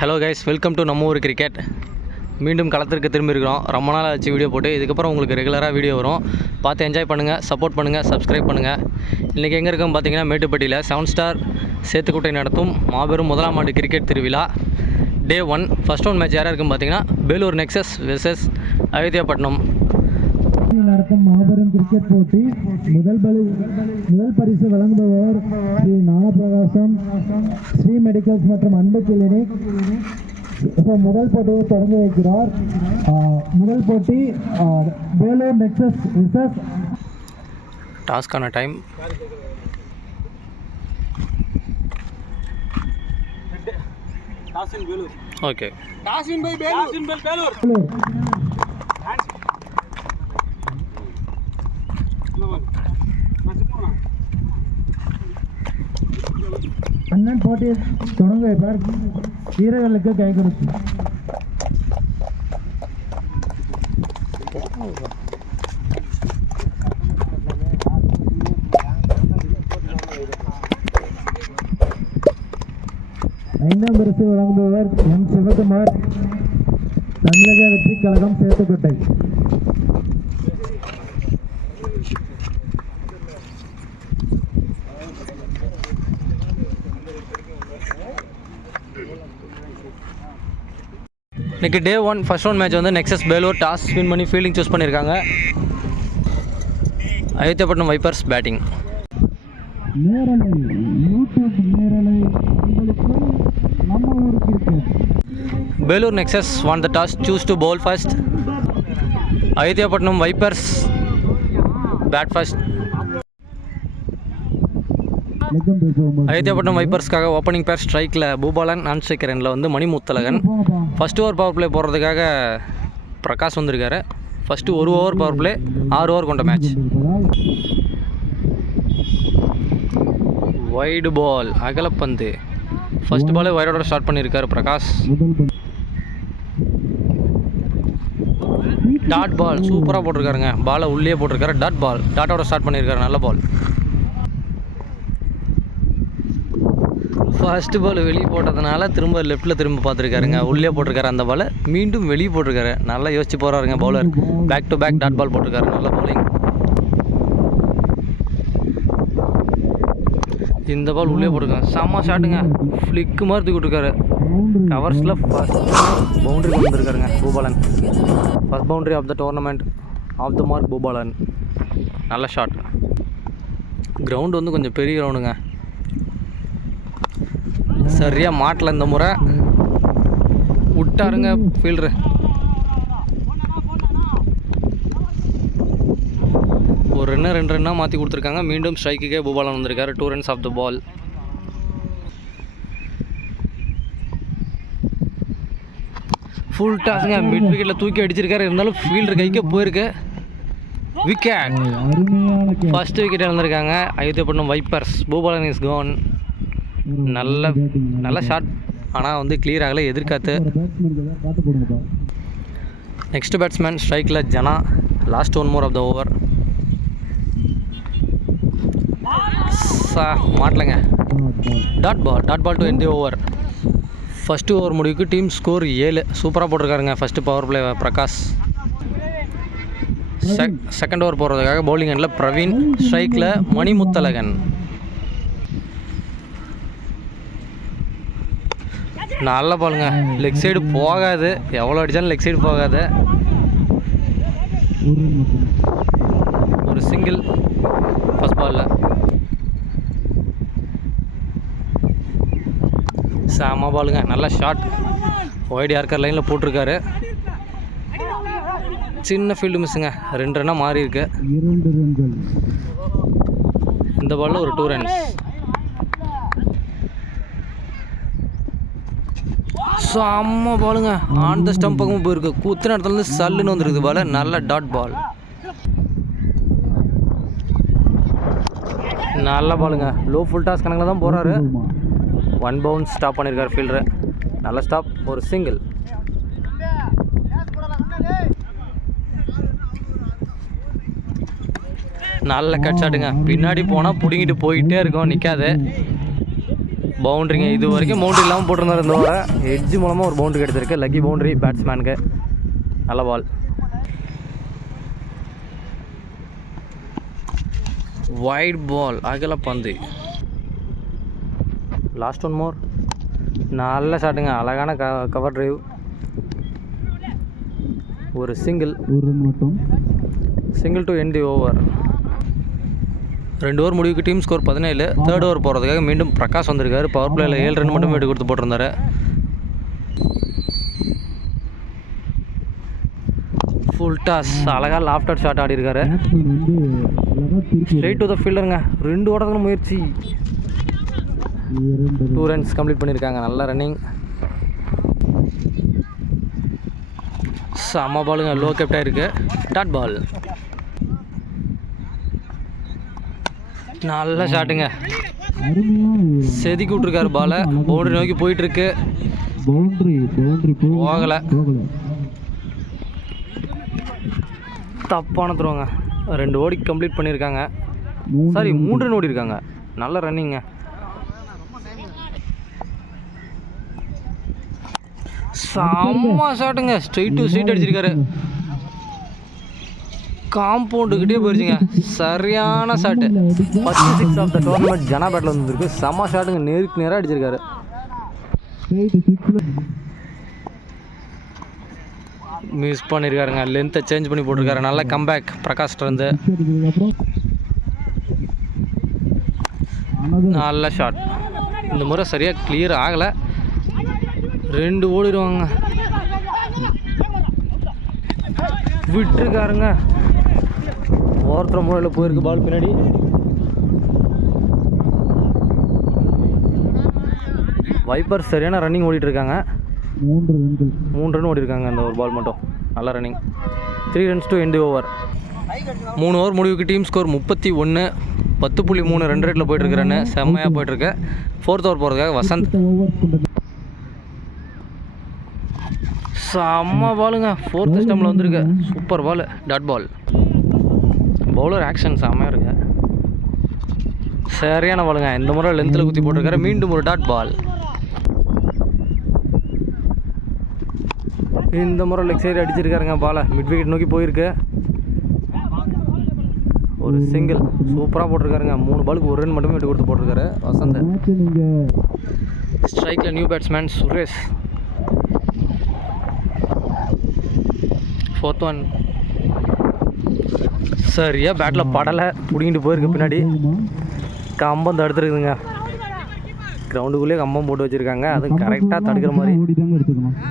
Hello guys, welcome to நம்ம ஊர் cricket. மீண்டும் களத்திற்கு திரும்பி இருக்கிறோம். ரொம்ப நாள் ஆச்சு வீடியோ போட்டு. இதுக்கப்புறம் உங்களுக்கு ரெகுலராக வீடியோ வரும். பார்த்து என்ஜாய் பண்ணுங்கள், சப்போர்ட் பண்ணுங்கள், சப்ஸ்கிரைப் பண்ணுங்கள். இன்றைக்கி எங்கே இருக்கோம் பார்த்தீங்கன்னா, மேட்டுப்பட்டியில் 7 ஸ்டார் சேத்துக்குட்டை நடத்தும் மாபெரும் முதலாம் ஆண்டு கிரிக்கெட் திருவிழா டே 1 ஃபர்ஸ்ட் ரவுண்ட் மேட்ச் யாராக இருக்குன்னு பார்த்தீங்கன்னா, வேலூர் நெக்ஸஸ் வெர்சஸ் அயோத்தியாப்பட்டினம் நடத்தும் மாபெரும் கிரிக்கெட் போட்டி. முதல் பரிசு வழங்குபவர் ஸ்ரீ ஞானப்பிரகாசம் ஸ்ரீ மெடிக்கல்ஸ் மற்றும் அன்பு கிளினிக். இப்போ முதல் போட்டியை தொடங்கி வைக்கிறார். முதல் போட்டி வேலூர் நெக்ஸஸ் வெர்சஸ். டாஸ்கான டைம் ஓகே. அண்ணன் போட்டியை தொடங்க வைப்பார். வீரர்களுக்கு கை கொடுத்து ஐந்தாம் பரிசு வழங்குபவர் எம் சிவகுமார், தமிழக வெற்றி கழகம் சேத்துக்கோட்டை. இன்றைக்கி டே 1 ஃபர்ஸ்ட் ரவுண்ட் மேட்ச் வந்து நெக்ஸஸ் வேலூர் டாஸ் வின் பண்ணி ஃபீல்டிங் சூஸ் பண்ணியிருக்காங்க. Ayothiyapattinam Vipers batting. Vellore Nexus won the toss, choose to bowl first. Ayothiyapattinam Vipers bat first. Ayothiyapattinam வைப்பர்ஸ்க்காக ஓப்பனிங் பேர் ஸ்ட்ரைக்கில் பூபாலன், நான் ஸ்ட்ரைக்கர் எண்ணில் வந்து Manimuthazhagan. First over power play போடுறதுக்காக பிரகாஷ் வந்திருக்காரு. First 1 over power play 6 over கொண்ட match. Wide ball, அகலப்பந்து. First பாலே வைடோட ஸ்டார்ட் பண்ணியிருக்காரு பிரகாஷ். டாட் பால் சூப்பராக போட்டிருக்காருங்க. பாலை உள்ளே போட்டிருக்காரு. டாட் பால், டாட்டோட ஸ்டார்ட் பண்ணியிருக்காரு. நல்ல பால். ஃபர்ஸ்ட் பால் வெளியே போட்டதுனால திரும்ப லெஃப்ட்டில் திரும்ப பார்த்துருக்காருங்க. உள்ளே போட்டிருக்காரு. அந்த பாலை மீண்டும் வெளியே போட்டிருக்காரு. நல்லா யோசிச்சு போகிறாருங்க bowler. Back to back dot ball போட்டிருக்காரு. நல்ல பவுலிங். இந்த பால் உள்ளே போட்டிருக்காரு. செம்ம ஷாட்டுங்க. ஃப்ளிக்கு மாதிரி தூக்கி விட்டுருக்காரு. கவர்ஸில் ஃபர்ஸ்ட் பவுண்டரி கொண்டு வந்திருக்காருங்க Boopalan. First boundary of the tournament off the mark Boopalan. நல்ல ஷாட். கிரவுண்டு வந்து கொஞ்சம் பெரிய கிரவுண்டுங்க. சரியாக மாட்டில் இந்த முறை விட்டாருங்க ஃபீல்டரு. ஒரு ரன்னு 2 ரன்னாக மாற்றி கொடுத்துருக்காங்க. மீண்டும் ஸ்ட்ரைக்குக்கே பூபாலன் வந்திருக்காரு. 2 runs of the ball. Full டாஸுங்க. மிட் விக்கெட்டில் தூக்கி அடிச்சிருக்காரு. இருந்தாலும் ஃபீல்டர் கைக்கு போயிருக்கு. விக்கெட். ஃபர்ஸ்ட் விக்கெட் இழந்திருக்காங்க Ayothiyapattinam Vipers. Boopalan is gone. நல்ல ஷாட், ஆனால் வந்து கிளியர் ஆகலை. எதிர்காத்து. நெக்ஸ்ட் பேட்ஸ்மேன் ஸ்ட்ரைக்கில் Jana. Last 1 more of the over. மாட்டலைங்க. Dot ball to end the over. First over முடிவுக்கு டீம் ஸ்கோர் 7. சூப்பராக போட்டிருக்காருங்க first power play Prakash. Second over போடுறதுக்காக பவுலிங் எண்டில் பிரவீன். ஸ்ட்ரைக்கில் மணிமுத்தழகன். நல்ல பாலுங்க. லெக் சைடு போகாது. எவ்வளோ அடித்தாலும் லெக் சைடு போகாது. ஒரு சிங்கிள் ஃபர்ஸ்ட் பாலில். செம பாலுங்க. நல்ல ஷாட். ஒய்டு யார்கர் லைனில் போட்டிருக்காரு. சின்ன ஃபீல்டு மிஸ்ஸுங்க. 2 ரன்னாக மாறி இருக்கு. இந்த பாலில் ஒரு 2 runs. செம்ம பாலுங்க. ஆன் த ஸ்டம்ப் பக்கமும் போயிருக்கு. குத்துன இடத்துலேருந்து சல்லுன்னு வந்துருக்குது பால். நல்ல டாட் பால். நல்ல பாலுங்க. லோ ஃபுல் டாஸ் கணக்கில் தான் போகிறாரு. 1 பவுன்ஸ் ஸ்டாப் பண்ணியிருக்காரு ஃபீல்டரு. நல்ல ஸ்டாப். ஒரு சிங்கிள். நல்ல கட் ஷாட்டுங்க. பின்னாடி போனால் பிடிங்கிட்டு போயிட்டே இருக்கும், நிற்காது. பவுண்ட்ரிங்க. இது வரைக்கும் பவுண்ட்ரி இல்லாமல் போட்டிருந்தார். இந்த ஓவரை எட்ஜ் மூலமாக ஒரு பவுண்ட்ரி எடுத்திருக்கு. லக்கி பவுண்ட்ரி பேட்ஸ்மேனுக்கு. நல்ல பால். வைட் பால், அகல பந்து. Last one more. நல்ல ஷாட்டுங்க, அழகான கவர் டிரைவ். ஒரு சிங்கிள், ஒரு ரன் மட்டும். Single to end the over. 2 over முடிவுக்கு டீம் ஸ்கோர் 17. தேர்ட் ஓவர் போகிறதுக்காக மீண்டும் பிரகாஷ் வந்திருக்காரு. பவர் பிளேயில் 7 ரன் மட்டும் எடுத்து கொடுத்து போட்டிருந்தாரு. ஃபுல் டாஸ், அழகாக லாஃப்டர் ஷாட் ஆடி இருக்காரு. ஸ்ட்ரெயிட் டு த ஃபீல்டருங்க. 2 ஓடத்துல முயற்சி. 2 ரன்ஸ் கம்ப்ளீட் பண்ணியிருக்காங்க. நல்ல ரன்னிங். செம்ம பாலுங்க, லோ கேப்டாக இருக்கு. Dot ball. நல்ல ஷாட்டுங்க, செதுக்கி விட்ருக்காரு பாலை. பவுண்டரி நோக்கி போயிட்டுருக்கு. போகலை. தப்பான த்ரோங்க. 2 ஓடி கம்ப்ளீட் பண்ணியிருக்காங்க. சாரி, 3 ரன் ஓடி இருக்காங்க. நல்ல ரன்னிங்க. செம்ம ஷாட்டுங்க, ஸ்ட்ரெயிட் டு ஸ்ட்ரெயிட் அடிச்சிருக்காரு. காம்பவுண்டுக்கிட்டே போயிடுச்சுங்க. சரியான shot. First 6 of the tournament Jana பேட்டில் வந்துருக்கு. செம்ம ஷாட்டுங்க, நேருக்கு நேராக அடிச்சிருக்காரு. மிஸ் பண்ணியிருக்காருங்க. லென்த்தை சேஞ்ச் பண்ணி போட்டிருக்காரு. நல்ல கம்பேக் பிரகாஷ்லேருந்து. நல்ல ஷாட். இந்த முறை சரியாக கிளியர் ஆகலை. 2 ஓடிடுவாங்க. விட்டுருக்காருங்க. ஒருத்தர் முறையில் போயிருக்கு பால் பின்னாடி. வைப்பர் சரியான ரன்னிங் ஓடிட்டுருக்காங்க. 3 ரன் ஓடி இருக்காங்க அந்த ஒரு பால் மட்டும். நல்ல running. 3 runs to end over. 3 over முடிவுக்கு டீம் ஸ்கோர் 31. 10.3 ரன் ரேட்டில் போயிட்டுருக்கு. ரன்னு செம்மையாக போயிட்டுருக்கு. 4th ஓவர் போகிறதுக்காக வசந்த். செம்ம பாலுங்க, 4th ஸ்டம்பில் வந்துருக்கு. சூப்பர் பால், டாட் பால். பவுலர் ஆக்ஷன் செம்மையாக இருக்கு. சரியான பாலுங்க. இந்த முறை லென்த்தில் குத்தி போட்டிருக்காரு. மீண்டும் ஒரு டாட் பால். இந்த முறை லெக் சைடு அடிச்சிருக்காருங்க பாலை. மிட் விக்கெட் நோக்கி போயிருக்கு. ஒரு சிங்கிள் சூப்பராக போட்டிருக்காருங்க. 3 பாலுக்கு 1 ரன் மட்டுமே விட்டு கொடுத்து போட்டிருக்காரு வசந்த். ஸ்ட்ரைக்கில் new batsman Suresh. 4th one. சரியா பேட்டில் படலை, பிடிங்கிட்டு போயிருக்கு பின்னாடி. கம்பம் தடுத்துருக்குதுங்க. கிரவுண்டுக்குள்ளேயே கம்பம் போட்டு வச்சுருக்காங்க. அது கரெக்டாக தடுக்கிற மாதிரி.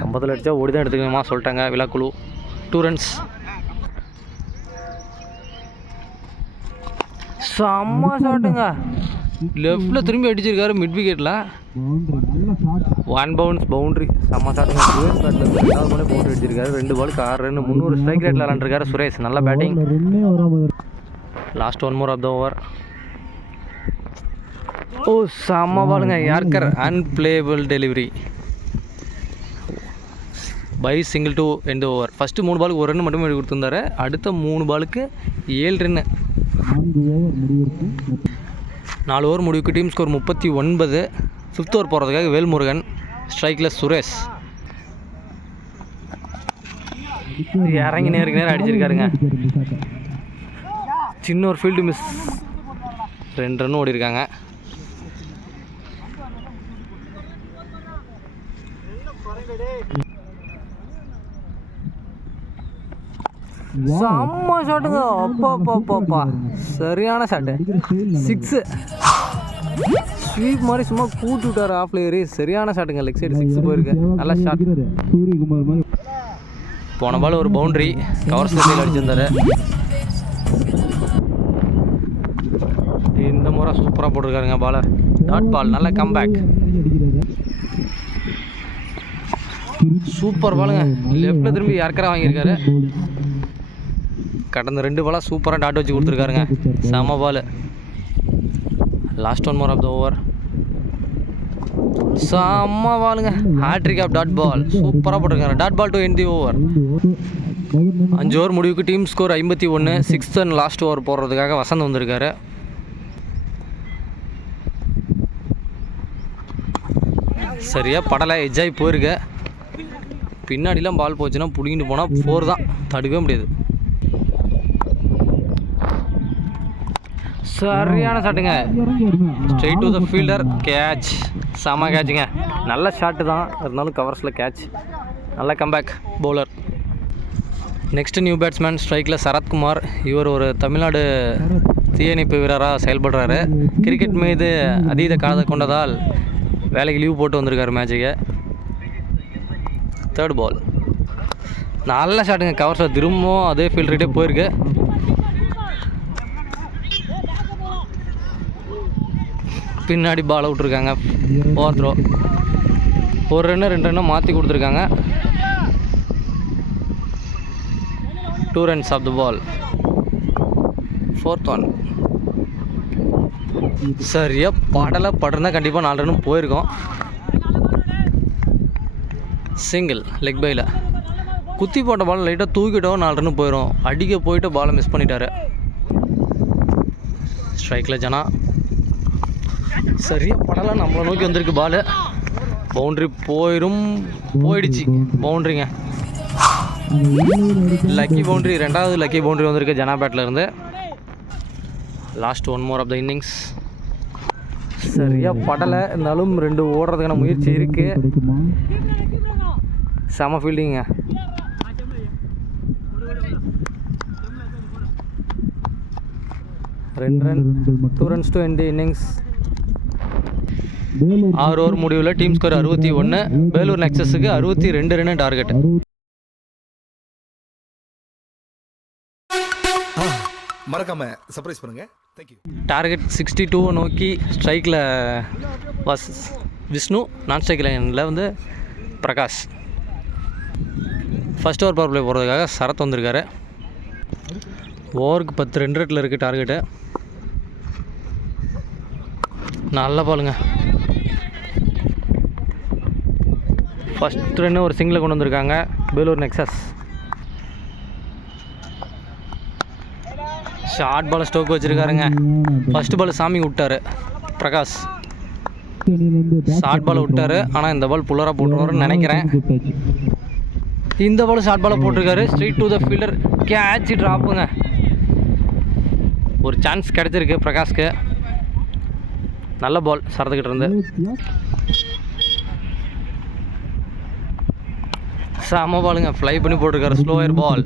கம்பத்தில் அடித்தா ஓடி தான் எடுத்துக்கணுமா சொல்லிட்டாங்க விழாக்குழு. 2 ரன்ஸ். செம்ம ஷாட்டுங்க, லெஃப்டில் திரும்பி அடிச்சிருக்காரு மிட் விக்கெட்டில். 1 bounce boundary. செம்ம ஷாட்டுங்க. சுரேஷ் பேட்டில் 2வது பாலே பவுண்ட்ரி அடிச்சிருக்காரு. 2 பாலுக்கு 6 ரன். 300 ஸ்ட்ரைக் ரேட்டில் விளாண்டுருக்காரு சுரேஷ். நல்ல batting. Last 1 more of the over. Oh செம்ம பாலுங்க, yorker unplayable delivery. Bye single to end over. First 3 பாலுக்கு 1 ரன் மட்டுமே எடுத்து கொடுத்துருந்தாரு. அடுத்த 3 பாலுக்கு 7 ரன்னு. 4 ஓவர் முடிவுக்கு டீம் ஸ்கோர் 39. 5th ஓவர் போகிறதுக்காக வேல்முருகன். ஸ்ட்ரைக்கில் சுரேஷ். இறங்கி நேருக்கு நேரம் அடிச்சிருக்காருங்க. சின்ன ஒரு ஃபீல்டு மிஸ். 2 ரன் ஓடி இருக்காங்க. செம்ம ஷாட்டுங்க. அப்பா சரியான ஷாட்டு. 6 ஸ்வீப் மாதிரி சும்மா கூட்டி விட்டார் ஆஃப்ல ஏறி. சரியான ஷாட்டுங்க. லெக் சைடு 6 போயிருக்கு. நல்ல ஷாட். போன பால் ஒரு பவுண்ட்ரி. கவர் ஸ்டேஜில் அடிச்சிருந்தாரு. இந்த முறை சூப்பராக போட்டிருக்காருங்க பாலை. Dot ball. நல்ல கம்பேக். சூப்பர் பாலுங்க. லெஃப்டில் திரும்பி யார்கரா வாங்கியிருக்காரு. கடந்த 2 பாலாக சூப்பராக டாட் வச்சு கொடுத்துருக்காருங்க. செம ball. Last 1 more of the over. செம்ம பாலுங்க. Hat trick of dot ball. சூப்பராக போட்டிருக்காரு. Dot ball to end the over. 5 over முடிவுக்கு team score 51. 6th and last over போடுறதுக்காக வசந்த் வந்திருக்காரு. சரியாக படலை, எஜ்ஜாகி போயிருக்கு. பின்னாடிலாம் பால் போச்சுன்னா பிடிங்கிட்டு போனால் 4 தான், தடுக்கவே முடியாது. சரியான ஷாட்டுங்க, straight to the fielder, catch. செம கேட்சுங்க, நல்ல ஷாட்டு தான், இருந்தாலும் கவர்ஸில் கேட்ச். நல்ல comeback bowler. Next new batsman ஸ்ட்ரைக்கில் சரத்குமார். இவர் ஒரு தமிழ்நாடு தீயணைப்பு வீரராக செயல்படுறாரு. கிரிக்கெட் மீது அதீத காதை கொண்டதால் வேலைக்கு லீவ் போட்டு வந்திருக்காரு மேட்சுக்கு. 3rd பால், நல்ல ஷாட்டுங்க, கவர்ஸில் திரும்பவும் அதே ஃபீல்டர்கிட்டே போயிருக்கு. பின்னாடி பால் விட்ருக்காங்க, ஓவர் த்ரோ. 1 ரன்னு 2 ரன்னு மாற்றி கொடுத்துருக்காங்க. 2 runs ஆஃப் த பால். 4th one. சரியாக படலை, படுறதா கண்டிப்பாக 4 ரன்னு போயிருக்கோம். சிங்கிள் லெக் பையில் குத்தி போட்ட பால் லைட்டாக தூக்கிட்டோம், 4 ரன்னு போயிடும். அடிக்க போயிட்டு பாலை மிஸ் பண்ணிட்டாரு. ஸ்ட்ரைக்கில் ஜனா. சரியாக படலாம், நம்மளை நோக்கி வந்திருக்கு பால். பவுண்ட்ரி போயிடுச்சு. பவுண்ட்ரிங்க, லக்கி பவுண்ட்ரி. 2வது லக்கி பவுண்ட்ரி வந்திருக்கு ஜனா பேட்டில் இருந்து. Last 1 more of the innings. சரியாக படலை, இருந்தாலும் 2 ஓடுறதுக்கான முயற்சி இருக்குது. செம ஃபீல்டிங்க. ரெண்டு run, 2 runs to end the innings. 6 over முடிவில் டீம் ஸ்கோர் 61. வேலூர் நெக்ஸஸுக்கு 62 ரன் டார்கெட். மறக்காம சர்ப்ரைஸ் பண்ணுங்க. தேங்க்யூ. டார்கெட் 62 நோக்கி ஸ்ட்ரைக்கில் விஷ்ணு, நான் ஸ்ட்ரைக் லைனில் வந்து Prakash. First over power play போகிறதுக்காக சரத் வந்திருக்காரு. ஓவருக்கு 10 2 ரன்னில் இருக்குது டார்கெட்டு. நல்ல பாலுங்க, ஃபஸ்ட் ரன்னு ஒரு சிங்கில் கொண்டு வந்திருக்காங்க Vellore Nexus. Short ball stroke வச்சுருக்காருங்க. ஃபஸ்ட் பால் சாமி விட்டார் பிரகாஷ், ஷார்ட் பால் விட்டார். ஆனால் இந்த பால் புல்லராக போட்டுருவாருன்னு நினைக்கிறேன். இந்த பால் ஷார்ட் பாலை போட்டிருக்காரு, straight to the fielder, catch, ட்ராப்புங்க. ஒரு சான்ஸ் கிடச்சிருக்கு பிரகாஷ்க்கு. நல்ல பால் சரத்துக்கிட்ட இருந்து. செம பாலுங்க, ஃப்ளை பண்ணி போட்டிருக்காரு, ஸ்லோயர் பால்.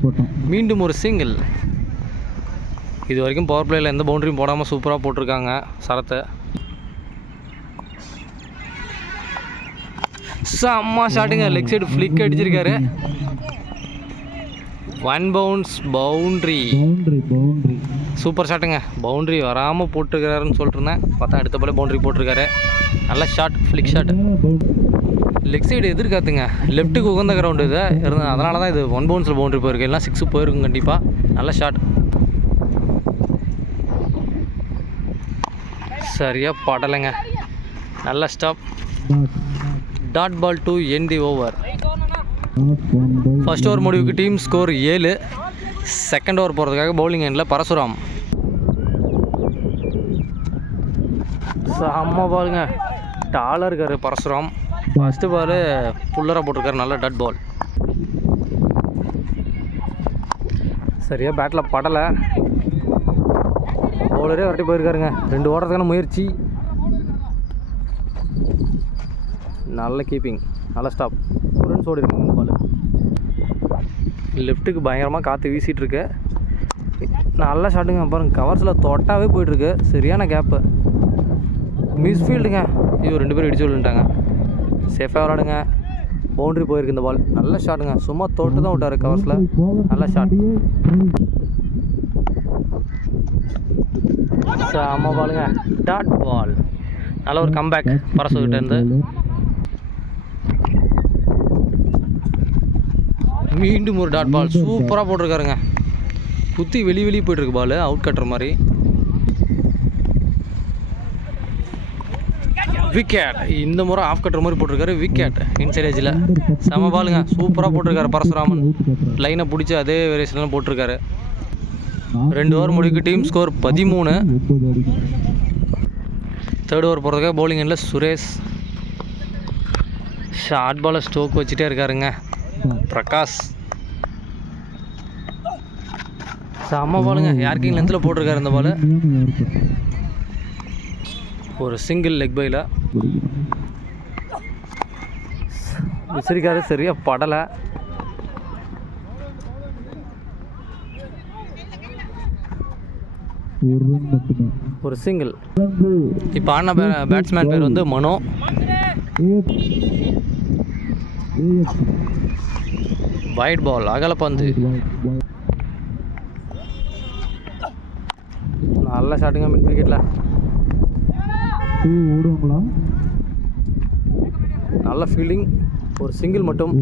மீண்டும் ஒரு சிங்கிள். இது வரைக்கும் பவர் பிளேயில் எந்த பவுண்டரியும் போடாமல் சூப்பராக போட்டிருக்காங்க சரத்தை. செம்ம ஷாட்டுங்க, லெக் சைடு ஃப்ளிக் அடிச்சிருக்காரு. 1 bounce பவுண்ட்ரி. சூப்பர் ஷாட்டுங்க, பவுண்ட்ரி வராமல் போட்டிருக்காருன்னு சொல்லிட்டு இருந்தேன், பார்த்தா அடுத்த பால் பவுண்ட்ரி போட்டிருக்காரு. நல்ல shot, flick shot. Leg side எதிர்காத்துங்க, லெஃப்ட்டுக்கு உகந்த கிரவுண்டு இது இருந்தது, அதனால தான் இது 1 bounceல் பவுண்ட்ரி போயிருக்கு, எல்லாம் 6 போயிருக்கும் கண்டிப்பாக. நல்ல ஷாட். சரியாக படலைங்க, நல்ல stop. Dot ball to end the over. First over முடிவுக்கு டீம் ஸ்கோர் 7. செகண்ட் ஓவர் போகிறதுக்காக பவுலிங் எண்டில் பரசுராம். செம்ம பாலுங்க, டாலாக இருக்கார் பரசுராம். ஃபஸ்ட்டு பால் புல்லராக போட்டிருக்காரு, நல்ல டட் பால். சரியாக பேட்டில் படலை, பவுலரே வரட்டி போயிருக்காருங்க. 2 ஓடுறதுக்கான முயற்சி, நல்ல கீப்பிங், நல்ல ஸ்டாப். 2 runs ஓடி இருக்குங்க இந்த பால். லெஃப்ட்டுக்கு பயங்கரமாக காற்று வீசிகிட்ருக்கு. நல்ல ஷாட்டுங்க, பாருங்க கவர்ஸில் தொட்டாவே போயிட்டுருக்கு. சரியான கேப்பு, மிஸ்ஃபீல்டுங்க. ஐயோ 2 பேரும் இடிச்சு விழுந்துட்டாங்க. சேஃபாக விளாடுங்க, பவுண்ட்ரி போயிருக்கு இந்த பால். நல்ல ஷாட்டுங்க, சும்மா தொட்டு தான் விட்டார் கவர்ஸில். நல்ல ஷாட், செம்ம பாலுங்க, டாட் பால். நல்ல ஒரு கம்பேக் பரசுக்கிட்ட இருந்து. மீண்டும் ஒரு டாட் பால், சூப்பராக போட்டிருக்காருங்க. குத்தி வெளியே போயிட்டுருக்கு பால், அவுட் கட்டுற மாதிரி. விக்கெட், இந்த முறை ஆஃப் கட்டுற மாதிரி போட்டிருக்காரு. விக்கெட் இன்சைட் ஏஜில். செம பாலுங்க, சூப்பராக போட்டிருக்காரு பரசுராமன். லைனை பிடிச்சி அதே வேரியேஷன்லாம் போட்டிருக்காரு. 2 ஓவர் முடிவுக்கு டீம் ஸ்கோர் 13. தேர்ட் ஓவர் போகிறதுக்காக பவுலிங் எண்டில் சுரேஷ். ஷார்ட் பாலை ஸ்ட்ரோக் வச்சுட்டே இருக்காருங்க பிரகாஷ். செம்ம பாலுங்க, யாருக்கும் லென்த்தில் போட்டிருக்காரு இந்த பால். ஒரு சிங்கிள் லெக் பையில் விசிறிக்காரு, சரியாக படலை. ஒரு சிங்கிள். இப்போ ஆன பேட்ஸ்மேன் பேர் வந்து மனோ. வைட் பால், அகலப்பந்து. நல்ல ஷாட்டுங்க மிட் விக்கெட்டில். நல்ல ஃபீல்டிங். ஒரு சிங்கிள் மட்டும்.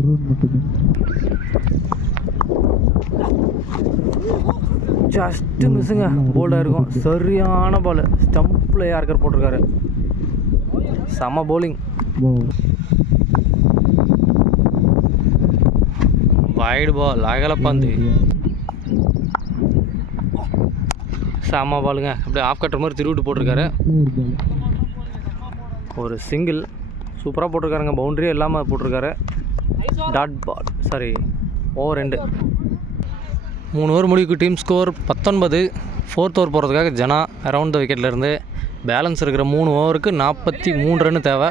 ஜஸ்ட்டு மிஸ்ஸுங்க, போல்டாக இருக்கும். சரியான பால், ஸ்டம்பில் யாருக்கர் போட்டிருக்காரு. செம்ம பவுலிங். Wide ball, அகலப்பந்து. செம்ம பாலுங்க, அப்படியே ஆஃப் கட்டுற மாதிரி திருவிட்டு போட்டிருக்காரு. ஒரு சிங்கிள் சூப்பராக போட்டிருக்காருங்க, பவுண்ட்ரியே இல்லாமல் போட்டிருக்காரு. Dot ball, sorry over 2. 3 over முடிவுக்கு டீம் ஸ்கோர் 19. 4th ஓவர் போகிறதுக்காக ஜனா அரவுண்ட் த விக்கெட்லேருந்து. பேலன்ஸ் இருக்கிற 3 ஓவருக்கு 43 ரன் தேவை.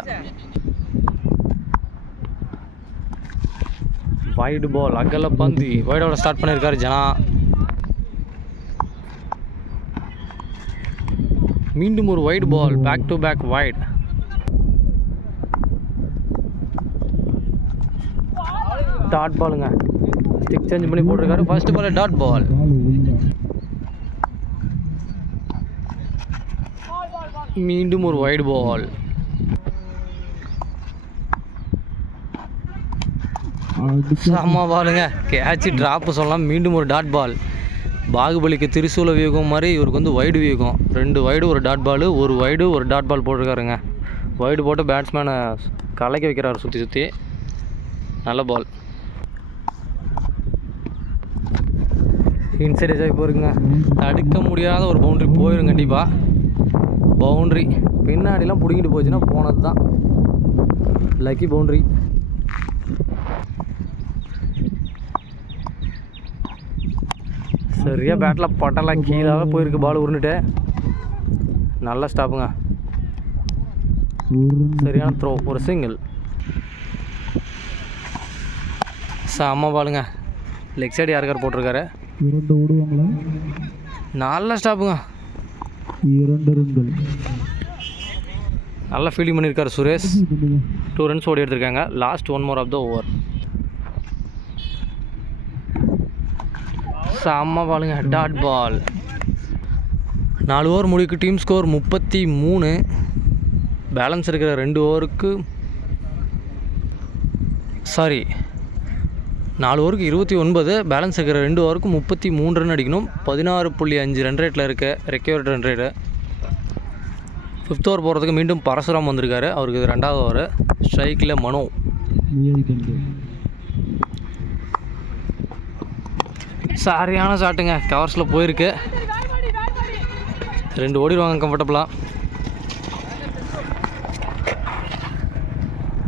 Wide ball, அகலப்பந்து. வைடோட ஸ்டார்ட் பண்ணியிருக்காரு ஜனா. மீண்டும் ஒரு wide ball, back to back wide. Dot பாலுங்க, ஸ்டிக் சேஞ்ச் பண்ணி போட்டிருக்காரு. First ball dot ball. மீண்டும் ஒரு வைடு பால். செம்ம பாலுங்க, கேட்ச் ட்ராப்பு சொல்லலாம். மீண்டும் ஒரு டாட் பால். பாகுபலிக்கு திரிசூல வியூகம் மாதிரி இவருக்கு வந்து வைடு வியூகம். 2 வைடு ஒரு டாட் பால், ஒரு வைடு ஒரு டாட் பால் போட்டிருக்காருங்க. வைடு போட்டு பேட்ஸ்மேனை கலைக்க வைக்கிறார் சுற்றி சுற்றி. நல்ல பால். இன்சைட் எஜாய் போயிருங்க, தடுக்க முடியாத ஒரு பவுண்ட்ரி போயிடும் கண்டிப்பாக. பவுண்ட்ரி பின்னாடிலாம் பிடிங்கிட்டு போச்சுன்னா போனது தான். Lucky boundary. சரியா பேட்டில் பட்டலாம், கீழாக போயிருக்கு பால் உருண்டுட்டு. நல்ல ஸ்டாப்புங்க, சரியான த்ரோ. ஒரு சிங்கிள். செம்ம பாலுங்க, லெக் சைடு யாருக்கார் போட்டிருக்காரு. 2 ஓடுவாங்களா? நல்ல ஸ்டாப்புங்க, 2 ரன்கள். நல்லா ஃபீல்டிங் பண்ணியிருக்காரு சுரேஷ். 2 runs ஓடி எடுத்திருக்காங்க. Last 1 more of the over. செம்ம பாலுங்க, டாட் பால். 4 ஓவர் முடிவுக்கு டீம் ஸ்கோர் 33. பேலன்ஸ் இருக்கிற 2 ஓவருக்கு, சாரி 4 ஓவருக்கு 29. பேலன்ஸ் இருக்கிற 2 ஓவருக்கு 33 ரன் அடிக்கணும். 16.5 ரன் ரேட்டில் இருக்க recovered run rate. 5th over போகிறதுக்கு மீண்டும் பரசுராம் வந்திருக்காரு. அவருக்கு இது 2வது ஓவர். ஸ்ட்ரைக்கில் மனோ. சரியான ஷாட்டுங்க, கவர்ஸில் போயிருக்கு. 2 ஓடிடுவாங்க கம்ஃபர்டபுளாக.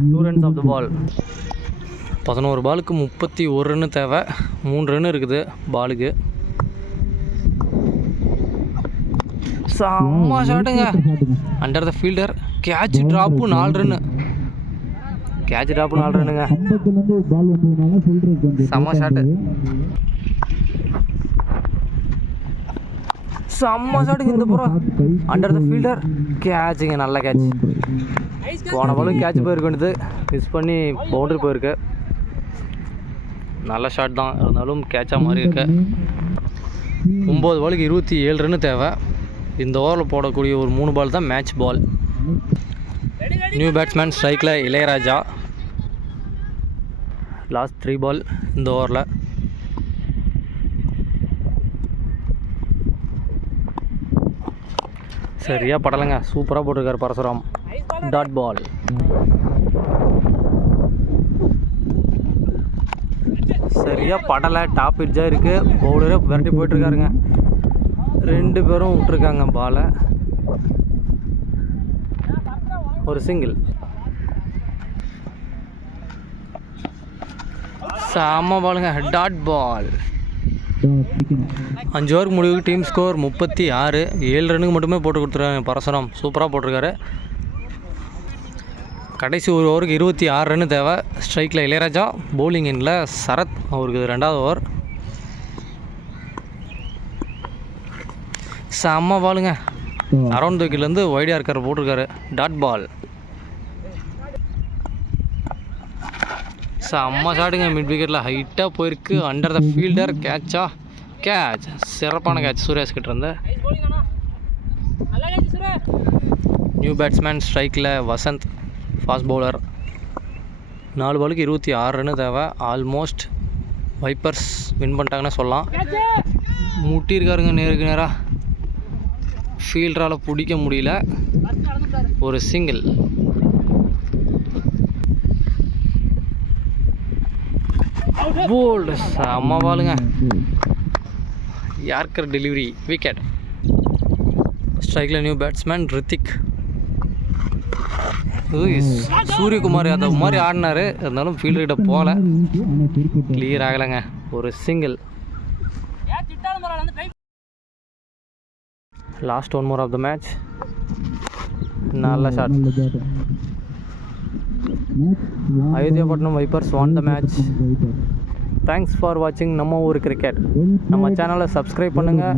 2 runs ஆஃப் த பால். 11 பாலுக்கு 31 ரன்னு தேவை. 3 ரன் இருக்குது பாலுக்கு. செம்ம ஷாட்டுங்க, under the fielder. Catch drop 4 run. Catch drop 4 ரன்னுங்க. செம்ம ஷாட்டு, செம்ம ஷாட்டுங்க. இந்த புறம் அண்டர் த ஃபீல்டர், கேட்சுங்க. நல்ல கேட்ச். போன பாலும் கேட்ச் போயிருக்க வேண்டியது, மிஸ் பண்ணி பவுண்டரி போயிருக்கு. நல்ல ஷாட் தான், இருந்தாலும் கேட்சாக மாறி இருக்கு. 9 பாலுக்கு 27 ரன்னு தேவை. இந்த ஓவரில் போடக்கூடிய ஒரு 3 பால் தான் மேட்ச் பால். நியூ பேட்ஸ்மேன் ஸ்ட்ரைக்கில் இளையராஜா. லாஸ்ட் 3 பால் இந்த ஓவரில். சரியா படலைங்க, சூப்பராக போட்டிருக்காரு பரசுராம். Dot ball. சரியாக படலை, டாப் பிட்சாக இருக்குது. பவுலரே விரட்டி போயிட்டுருக்காருங்க. 2 பேரும் விட்டுருக்காங்க பாலை. ஒரு சிங்கிள். செம்ம பாலுங்க, டாட் பால். டாட் அடிக்கணும். 5 ஓவருக்கு முடிவுக்கு டீம் ஸ்கோர் 36. 7 ரன்னுக்கு மட்டுமே போட்டு கொடுத்துருக்காங்க பரசுராம். சூப்பராக போட்டிருக்காரு. கடைசி ஒரு ஓவருக்கு 26 ரன்னு தேவை. ஸ்ட்ரைக்கில் இளையராஜா, பவுலிங் எண்ணில் சரத், அவருக்கு 2வது ஓவர். செம்ம பாலுங்க, அரௌண்ட் த விக்கெட்லேருந்து வைடியாக இருக்கார் போட்டிருக்காரு. Dot ball. செம்ம ஷாட்டுங்க, மிட் விக்கெட்டில் ஹைட்டாக போயிருக்கு. அண்டர் த ஃபீல்டர், கேட்சா? கேட்ச், சிறப்பான கேட்ச் சூர்யாஸ் கிட்ட இருந்து. நியூ பேட்ஸ்மேன் ஸ்ட்ரைக்கில் வசந்த், ஃபாஸ்ட் பவுலர். 4 பாலுக்கு 26 ரன்னு தேவை. ஆல்மோஸ்ட் வைப்பர்ஸ் வின் பண்ணிட்டாங்கன்னு சொல்லலாம். முட்டியிருக்காருங்க நேருக்கு நேராக, ஃபீல்டரால் பிடிக்க முடியல. ஒரு சிங்கிள். போல்டு, செம்ம பாலுங்க, யார்கர் டெலிவரி, விக்கெட். ஸ்ட்ரைக்கில் நியூ பேட்ஸ்மேன் ரித்திக். சூரியகுமார் யாதவ் மாதிரி ஆடினார், இருந்தாலும் ஃபீல்டர்கிட்ட போகல, ஆனால் குறிப்பிட்ட கிளியர் ஆகலைங்க. ஒரு single. Last 1 more of the match. நல்ல ஷாட். நல்ல bat. Ayothiyapattinam Vipers won the match. Thanks for வாட்சிங் நம்ம ஊர் கிரிக்கெட். நம்ம சேனலை சப்ஸ்கிரைப் பண்ணுங்கள்.